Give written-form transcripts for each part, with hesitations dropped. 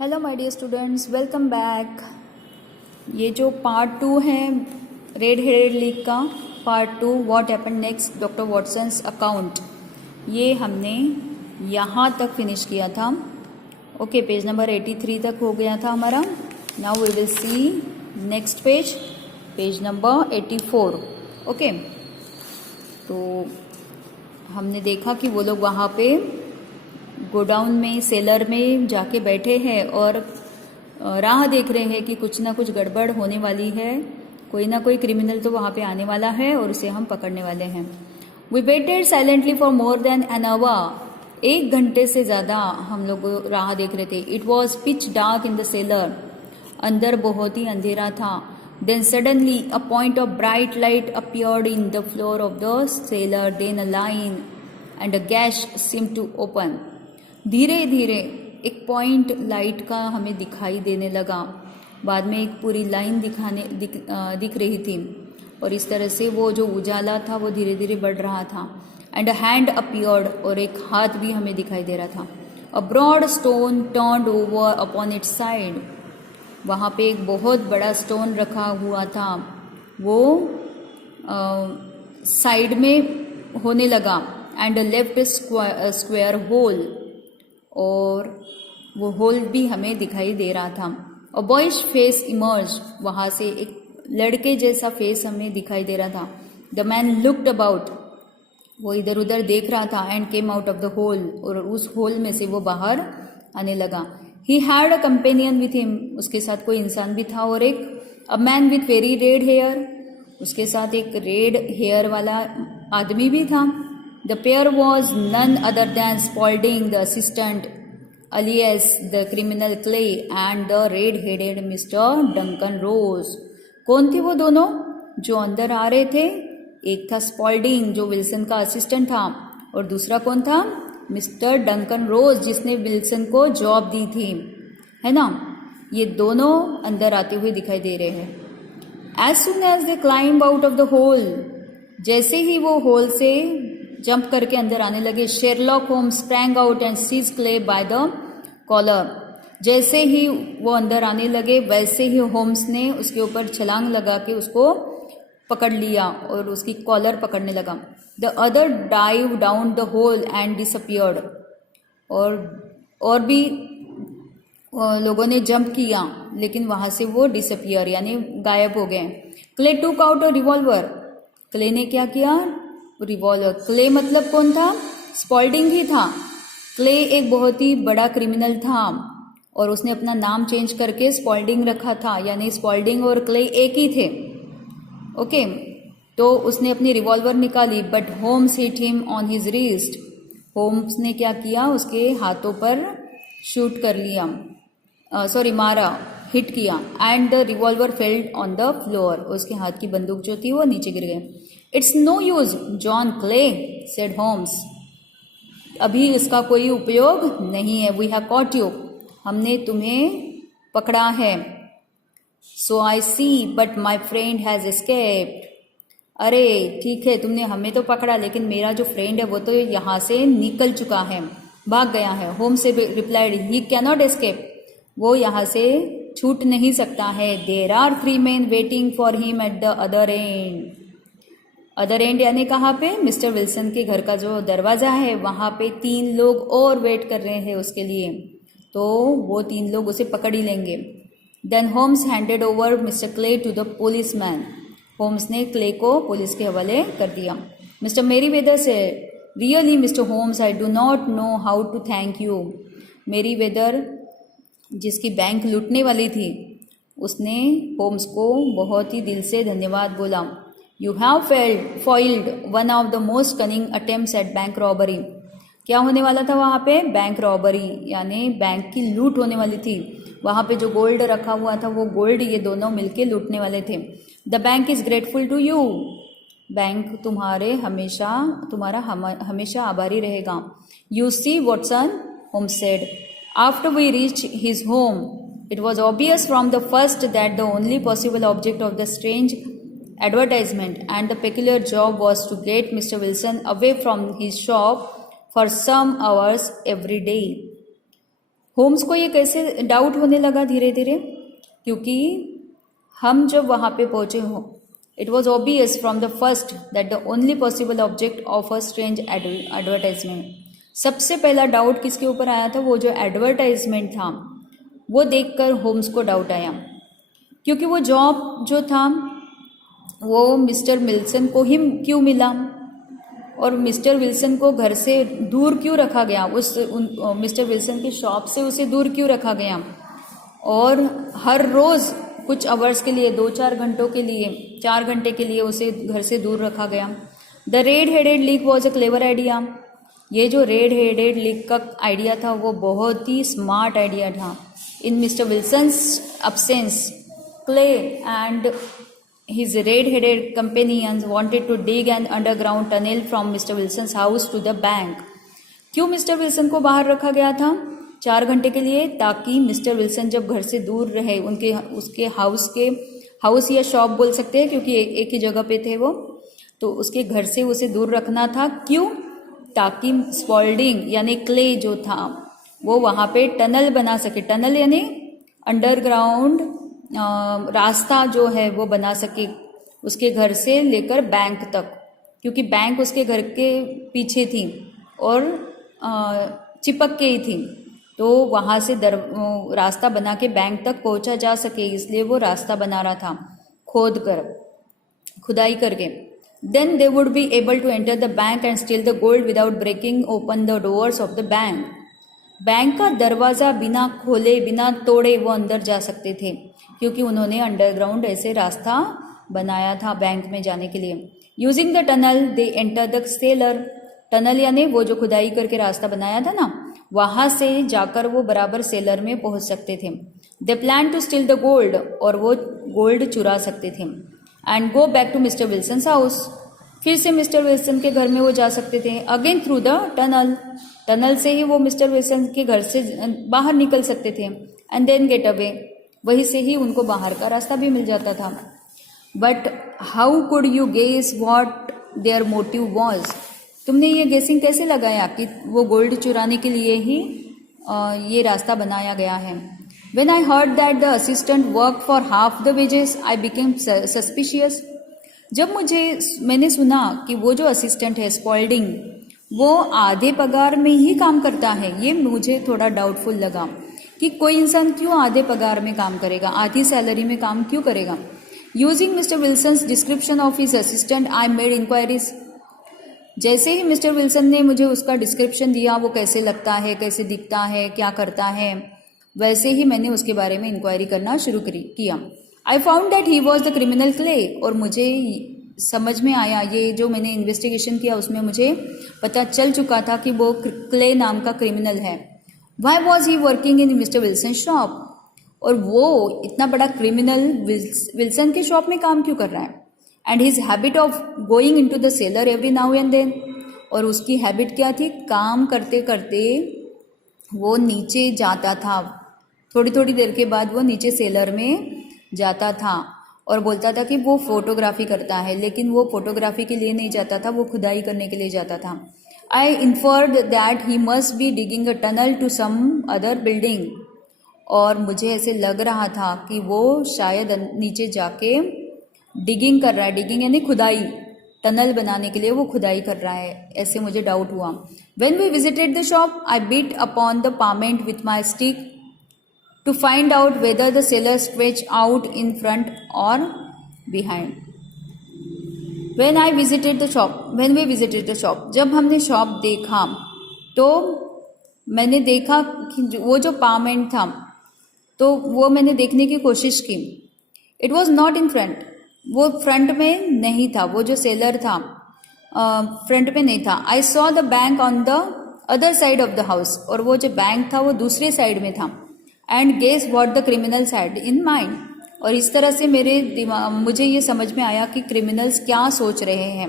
Hello my dear students, welcome back. ये जो part 2 है रेड हेडेड लीक का, part 2 what happened next doctor Watson's account, ये हमने यहाँ तक फिनिश किया था। ओके, पेज नंबर 83 तक हो गया था हमारा। Now we will see next page, page number 84। Okay, तो हमने देखा कि वो लोग वहाँ पे गोडाउन में, सेलर में जाके बैठे हैं और राह देख रहे हैं कि कुछ ना कुछ गड़बड़ होने वाली है, कोई ना कोई क्रिमिनल तो वहाँ पे आने वाला है और उसे हम पकड़ने वाले हैं। We waited silently for more than an hour, 1 घंटे से ज़्यादा हम लोग राह देख रहे थे। It was pitch dark in the cellar, अंदर बहुत ही अंधेरा था। Then suddenly a point of bright light appeared in the floor of the cellar, then a line and a gash seem to open. धीरे धीरे एक पॉइंट लाइट का हमें दिखाई देने लगा, बाद में एक पूरी लाइन दिख रही थी और इस तरह से वो जो उजाला था वो धीरे धीरे बढ़ रहा था। एंड अ हैंड अपीयर्ड, और एक हाथ भी हमें दिखाई दे रहा था। A broad stone turned over upon its side, वहाँ पे एक बहुत बड़ा स्टोन रखा हुआ था, वो साइड में होने लगा। एंड लेफ्ट स्क्वायर होल, और वो होल भी हमें दिखाई दे रहा था। अ बॉयज फेस इमर्ज, वहाँ से एक लड़के जैसा फेस हमें दिखाई दे रहा था। द मैन लुक्ड अबाउट, वो इधर उधर देख रहा था। And came out of the hole, और उस होल में से वो बाहर आने लगा। He had a companion with him, उसके साथ कोई इंसान भी था और एक a man with very red hair, उसके साथ एक रेड हेयर वाला आदमी भी था। The pair was none other than Spaulding, the assistant, alias the criminal Clay, and the red-headed Mr. Duncan Rose. कौन थे वो दोनों जो अंदर आ रहे थे? एक था स्पॉल्डिंग जो विल्सन का असिस्टेंट था, और दूसरा कौन था? मिस्टर डंकन रोज, जिसने विल्सन को जॉब दी थी, है ना। ये दोनों अंदर आते हुए दिखाई दे रहे हैं। As soon as they climbed out of the hole, जैसे ही वो होल से जंप करके अंदर आने लगे, Sherlock Holmes sprang out and seize Clay by the collar. जैसे ही वो अंदर आने लगे वैसे ही होम्स ने उसके ऊपर छलांग लगा के उसको पकड़ लिया और उसकी कॉलर पकड़ने लगा। The other dive down the hole and disappeared, और भी लोगों ने जंप किया लेकिन वहां से वो डिसअपियर यानी गायब हो गए। Clay took out a revolver, clay ने क्या किया? रिवॉल्वर। क्ले मतलब कौन था? स्पॉल्डिंग ही था। क्ले एक बहुत ही बड़ा क्रिमिनल था और उसने अपना नाम चेंज करके स्पॉल्डिंग रखा था, यानी स्पॉल्डिंग और क्ले एक ही थे। ओके, तो उसने अपनी रिवॉल्वर निकाली, but Holmes hit him on his wrist, Holmes ने क्या किया? उसके हाथों पर शूट कर लिया, मारा, हिट किया। And the revolver failed on the floor, उसके हाथ की बंदूक जो थी वो नीचे गिर गई। It's no use John Clay, said Holmes, अभी इसका कोई उपयोग नहीं है। वी हैव कॉट यू, हमने तुम्हें पकड़ा है। So I see but my friend has escaped, अरे ठीक है, तुमने हमें तो पकड़ा लेकिन मेरा जो फ्रेंड है वो तो यहाँ से निकल चुका है, भाग गया है। होम्स से रिप्लाइड, ही कैनॉट एस्केप, वो यहाँ से छूट नहीं सकता है। There are 3 men waiting for him at the other end, other end यानी कहाँ पे? मिस्टर विल्सन के घर का जो दरवाजा है वहाँ पे 3 लोग और वेट कर रहे हैं उसके लिए, तो वो 3 लोग उसे पकड़ ही लेंगे। Then Holmes handed over mister Clay to the policeman, Holmes ने क्ले को पुलिस के हवाले कर दिया। मिस्टर मेरीवेदर से, really mister Holmes, I do not know how to thank you. Merryweather जिसकी बैंक लूटने वाली थी, उसने होम्स को बहुत ही दिल से धन्यवाद बोला। You have foiled one of the most cunning attempts at bank robbery, क्या होने वाला था वहाँ पे? बैंक रॉबरी, यानी बैंक की लूट होने वाली थी। वहाँ पे जो गोल्ड रखा हुआ था वो गोल्ड ये दोनों मिलके लूटने वाले थे। The bank is grateful to you, bank तुम्हारा हमेशा आभारी रहेगा। You see Watson, Holmes said, after we reach his home it was obvious from the first that the only possible object of the strange advertisement and the peculiar job was to get Mr. Wilson away from his shop for some hours every day. Holmes को ये कैसे doubt होने लगा धीरे धीरे, क्योंकि हम जब वहाँ पे पहुँचे हो, it was obvious from the first that the only possible object of a strange advertisement. सबसे पहला डाउट किसके ऊपर आया था? वो जो एडवर्टाइजमेंट था वो देखकर होम्स को डाउट आया, क्योंकि वो जॉब जो था वो मिस्टर विल्सन को ही क्यों मिला, और मिस्टर विल्सन को घर से दूर क्यों रखा गया, मिस्टर विल्सन की शॉप से उसे दूर क्यों रखा गया, और हर रोज़ कुछ आवर्स के लिए, 2-4 घंटों के लिए, 4 घंटे के लिए उसे घर से दूर रखा गया। The red headed league was a clever idea. ये जो रेड हेडेड लीक का आइडिया था वो बहुत ही स्मार्ट आइडिया था। In mister Wilson's absence, Clay and his red-headed companions wanted to dig an underground tunnel from Mr. Wilson's house to the bank. क्यों mister Wilson को बाहर रखा गया था 4 घंटे के लिए? ताकि मिस्टर विल्सन जब घर से दूर रहे, उसके हाउस या शॉप बोल सकते हैं, क्योंकि एक ही जगह पे थे वो, तो उसके घर से उसे दूर रखना था। क्यों? ताकि स्पॉल्डिंग यानी क्ले जो था वो वहाँ पे टनल बना सके। टनल यानी अंडरग्राउंड रास्ता जो है वो बना सके उसके घर से लेकर बैंक तक, क्योंकि बैंक उसके घर के पीछे थी और चिपक के ही थी, तो वहाँ से रास्ता बना के बैंक तक पहुँचा जा सके, इसलिए वो रास्ता बना रहा था खुदाई करके। Then they would be able to enter the bank and steal the gold without breaking open the doors of the bank. Bank का दरवाज़ा बिना खोले बिना तोड़े वो अंदर जा सकते थे, क्योंकि उन्होंने अंडरग्राउंड ऐसे रास्ता बनाया था बैंक में जाने के लिए। Using the tunnel they enter the seller. Tunnel यानी वो जो खुदाई करके रास्ता बनाया था ना, वहाँ से जाकर वो बराबर सेलर में पहुँच सकते थे। They plan to steal the gold, और वो गोल्ड चुरा सकते थे। And go back to mister Wilson's house, फिर से मिस्टर विल्सन के घर में वो जा सकते थे। Again through the tunnel, tunnel से ही वो मिस्टर विल्सन के घर से बाहर निकल सकते थे। एंड देन गेट अवे, वहीं से ही उनको बाहर का रास्ता भी मिल जाता था। But how could you guess what their motive was? तुमने ये गेसिंग कैसे लगाया कि वो गोल्ड चुराने के लिए ही ये रास्ता बनाया गया है? When I heard that the assistant work for half the wages I became suspicious. जब मैंने सुना कि वो जो असिस्टेंट है स्पॉल्डिंग, वो आधे पगार में ही काम करता है, ये मुझे थोड़ा डाउटफुल लगा कि कोई इंसान क्यों आधे पगार में काम करेगा, आधी सैलरी में काम क्यों करेगा। Using mister Wilson's description of his assistant I made inquiries. जैसे ही मिस्टर विल्सन ने मुझे उसका डिस्क्रिप्शन दिया, वो कैसे लगता है, कैसे दिखता है, क्या करता है, वैसे ही मैंने उसके बारे में इंक्वायरी करना शुरू किया। I found that he was the criminal clay, और मुझे समझ में आया, ये जो मैंने इन्वेस्टिगेशन किया उसमें मुझे पता चल चुका था कि वो क्ले नाम का क्रिमिनल है। Why was he working in mister Wilson shop, और वो इतना बड़ा क्रिमिनल विल्सन के शॉप में काम क्यों कर रहा है। And his habit of going in to the cellar every now and then, और उसकी हैबिट क्या थी, काम करते करते वो नीचे जाता था, थोड़ी थोड़ी देर के बाद वो नीचे सेलर में जाता था और बोलता था कि वो फोटोग्राफी करता है, लेकिन वो फोटोग्राफी के लिए नहीं जाता था, वो खुदाई करने के लिए जाता था। I inferred that he must be digging a tunnel to some other building, और मुझे ऐसे लग रहा था कि वो शायद नीचे जाके डिगिंग कर रहा है। डिगिंग यानी खुदाई, टनल बनाने के लिए वो खुदाई कर रहा है, ऐसे मुझे डाउट हुआ। When we visited the shop I beat upon the pavement with my stick to find out whether the seller stretched out in front or behind. When we visited the shop, जब हमने shop देखा तो मैंने देखा कि वो जो पामेंट था तो वो मैंने देखने की कोशिश की। It was not in front, वो फ्रंट में नहीं था, वो जो सेलर था फ्रंट में नहीं था। I saw the bank on the other side of the house, और वो जो बैंक था वो दूसरे साइड में था। And guess what the criminals had in mind, और इस तरह से मुझे ये समझ में आया कि क्रिमिनल्स क्या सोच रहे हैं,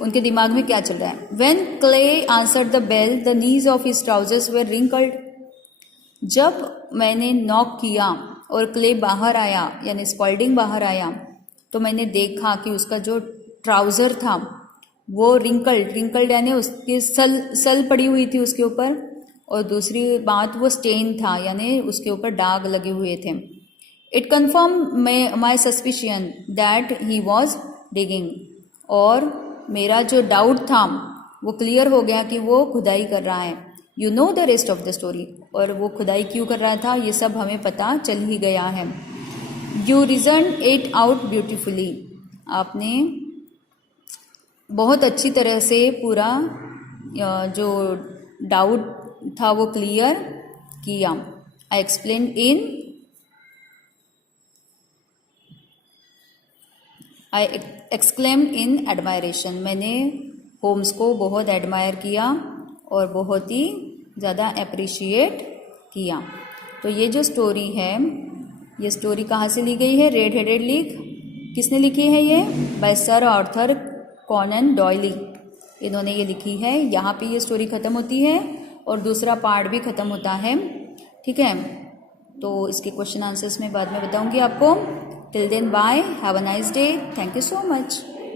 उनके दिमाग में क्या चल रहा है। When Clay answered the bell the knees of his trousers were wrinkled. जब मैंने नॉक किया और क्ले बाहर आया, यानी स्पॉल्डिंग बाहर आया, तो मैंने देखा कि उसका जो ट्राउज़र था वो रिंकल्ड यानी उसकी सल पड़ी हुई थी उसके ऊपर, और दूसरी बात वो स्टेन था, यानी उसके ऊपर दाग लगे हुए थे। It confirm my suspicion that he was digging, और मेरा जो डाउट था वो क्लियर हो गया कि वो खुदाई कर रहा है। You know the rest of the story, और वो खुदाई क्यों कर रहा था ये सब हमें पता चल ही गया है। You reason it out beautifully, आपने बहुत अच्छी तरह से पूरा जो डाउट था वो क्लियर किया। आई एक्सक्लेम्ड इन एडमायरेशन, मैंने होम्स को बहुत एडमायर किया और बहुत ही ज़्यादा अप्रिशिएट किया। तो ये जो स्टोरी है, ये स्टोरी कहाँ से ली गई है? रेड हेडेड लीग किसने लिखी है? ये बाय सर आर्थर कॉनन डॉयली, इन्होंने ये लिखी है। यहाँ पे ये स्टोरी ख़त्म होती है और दूसरा पार्ट भी ख़त्म होता है, ठीक है। तो इसके क्वेश्चन आंसर्स में बाद में बताऊँगी आपको। Till then bye, have a nice day, thank you so much.